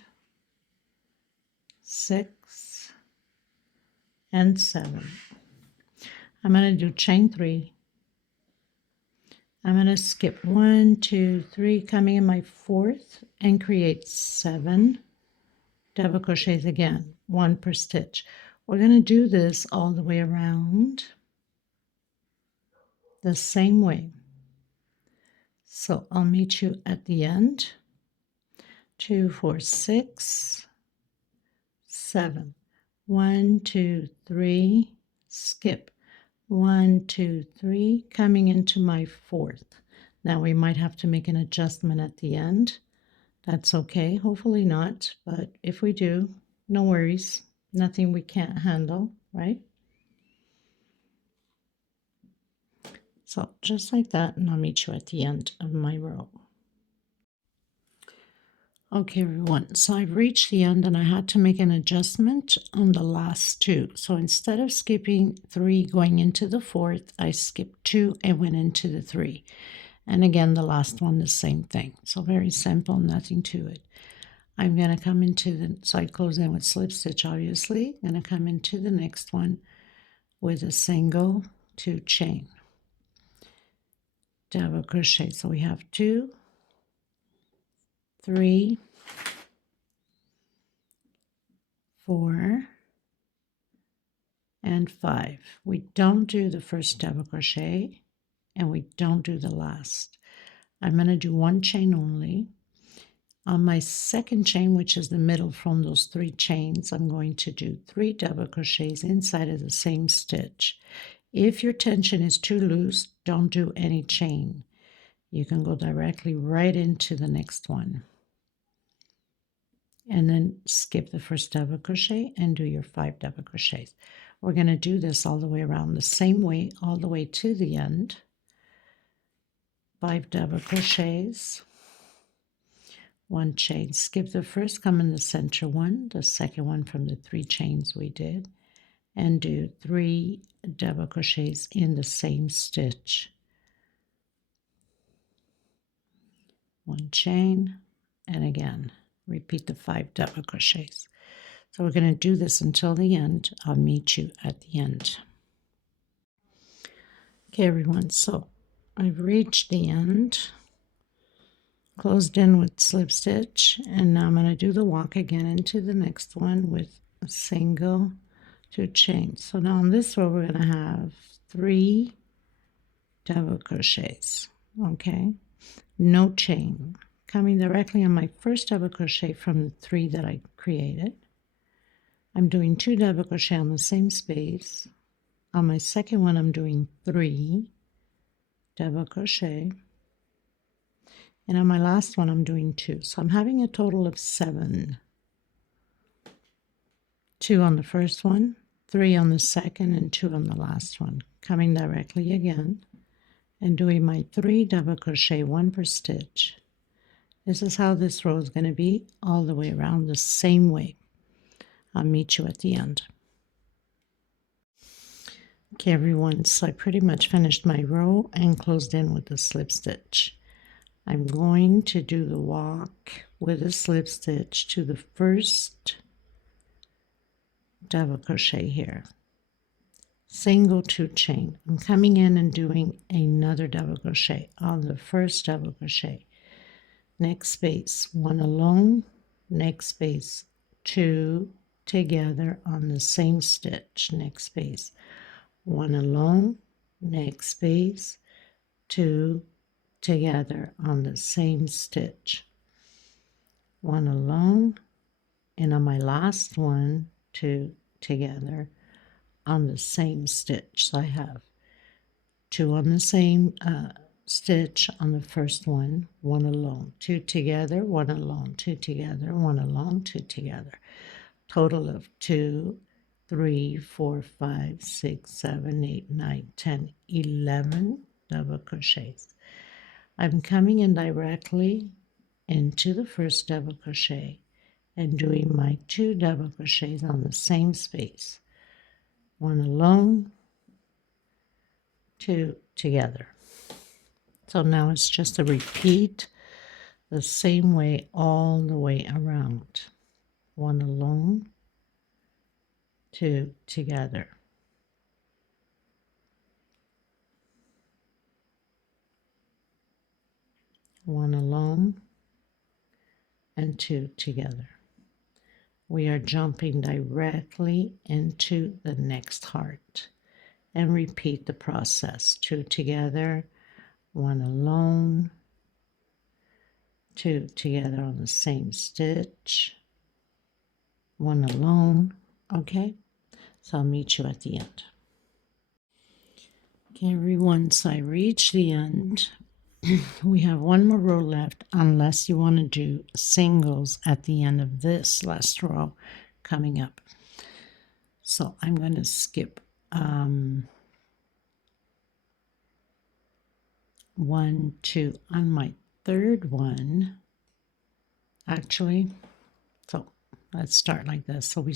6, and 7. I'm going to do chain 3. I'm going to skip 1, 2, 3, coming in my 4th, and create 7 double crochets again, 1 per stitch. We're going to do this all the way around the same way. So I'll meet you at the end. 2, 4, 6, 7. 1, 2, 3, skip. 1, 2, 3, coming into my 4th. Now we might have to make an adjustment at the end. That's okay, hopefully not, but if we do, no worries. Nothing we can't handle, right? So just like that, and I'll meet you at the end of my row. Okay, everyone, so I've reached the end, and I had to make an adjustment on the last 2. So instead of skipping 3 going into the 4th, I skipped 2 and went into the 3. And again, the last one, the same thing. So very simple, nothing to it. I'm going to come into the, so I close in with slip stitch, obviously. I'm going to come into the next one with a single 2 chain, double crochet. So we have 2, 3, 4, and 5. We don't do the first double crochet and we don't do the last. I'm going to do 1 chain only. On my second chain, which is the middle from those 3 chains, I'm going to do 3 double crochets inside of the same stitch. If your tension is too loose, don't do any chain. You can go directly right into the next one. And then skip the first double crochet and do your 5 double crochets. We're going to do this all the way around the same way, all the way to the end. 5 double crochets, 1 chain. Skip the first, come in the center one, the second one from the 3 chains we did, and do 3 double crochets in the same stitch. 1 chain, and again, repeat the 5 double crochets. So we're going to do this until the end. I'll meet you at the end. Okay, everyone, so I've reached the end, closed in with slip stitch, and now I'm going to do the walk again into the next one with a single 2 chains. So now on this row we're going to have 3 double crochets, okay, no chain, coming directly on my first double crochet from the 3 that I created. I'm doing 2 double crochet on the same space. On my second one I'm doing 3 double crochet, and on my last one I'm doing 2. So I'm having a total of 7. 2 on the first one, 3 on the second, and 2 on the last one. Coming directly again and doing my 3 double crochet, 1 per stitch. This is how this row is going to be all the way around the same way. I'll meet you at the end. Okay, everyone, so I pretty much finished my row and closed in with the slip stitch. I'm going to do the walk with a slip stitch to the first double crochet here. Single 2 chain. I'm coming in and doing another double crochet on the first double crochet. Next space, 1 alone, next space, 2 together on the same stitch. Next space, 1 alone, next space, 2 together on the same stitch. 1 alone, and on my last one, 2 together on the same stitch. So I have 2 on the same stitch on the first one, 1 alone, 2 together, 1 alone, 2 together, 1 alone, 2 together. Total of 2, 3, 4, 5, 6, 7, 8, 9, 10, 11 double crochets. I'm coming in directly into the first double crochet and doing my 2 double crochets on the same space. 1 alone, 2 together. So now it's just a repeat the same way all the way around. 1 alone, 2 together. 1 alone and 2 together. We are jumping directly into the next heart and repeat the process. 2 together, 1 alone, 2 together on the same stitch, 1 alone. Okay, so I'll meet you at the end. Okay, everyone, so I reached the end. We have 1 more row left, unless you want to do singles at the end of this last row coming up. So I'm going to skip 1, 2 on my third one, actually. So let's start like this. So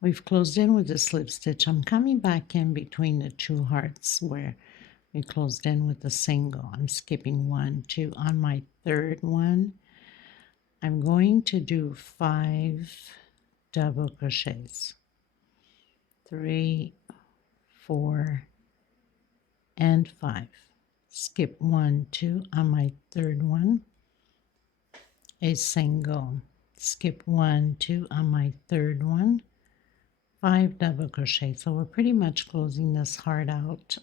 we've closed in with the slip stitch. I'm coming back in between the 2 hearts where we closed in with the single. I'm skipping 1, 2 on my third one. I'm going to do 5 double crochets. 3, 4, and 5. Skip 1, 2 on my third one. A single. Skip 1, 2 on my third one. 5 double crochet. So we're pretty much closing this heart out.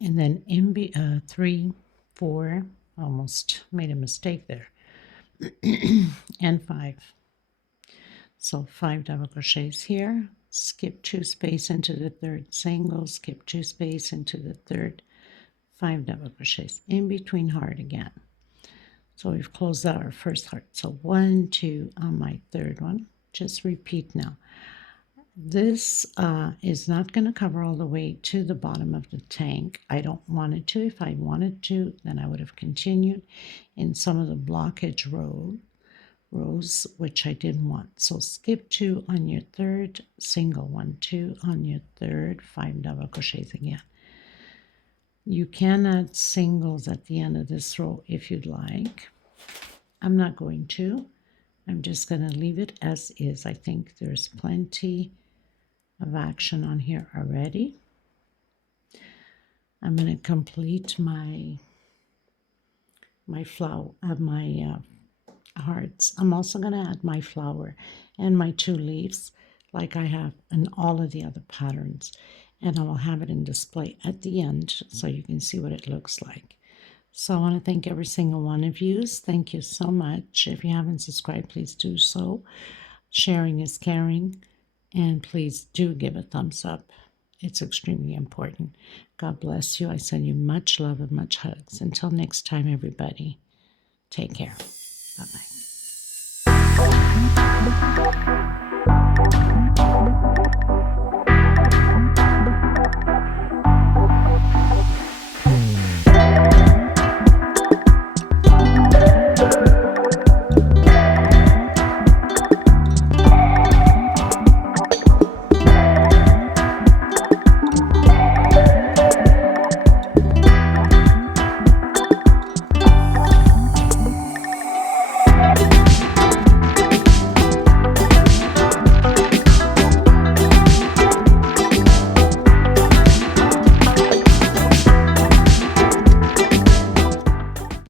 And then in 3, 4, almost made a mistake there, and 5. So 5 double crochets here, skip 2 space into the third single, skip 2 space into the third, 5 double crochets in between heart again. So we've closed out our first heart. So 1, 2 on my third one. Just repeat now. This is not going to cover all the way to the bottom of the tank. I don't want it to. If I wanted to, then I would have continued in some of the blockage rows, which I didn't want. So skip 2 on your third, single 1, 2 on your third, 5 double crochets again. You can add singles at the end of this row if you'd like. I'm not going to. I'm just going to leave it as is. I think there's plenty of action on here already. I'm going to complete my flower, my hearts. I'm also going to add my flower and my 2 leaves like I have in all of the other patterns, and I will have it in display at the end so you can see what it looks like. So I want to thank every single one of you. Thank you so much. If you haven't subscribed, please do so. Sharing is caring. And please do give a thumbs up. It's extremely important. God bless you. I send you much love and much hugs. Until next time, everybody, take care. Bye-bye.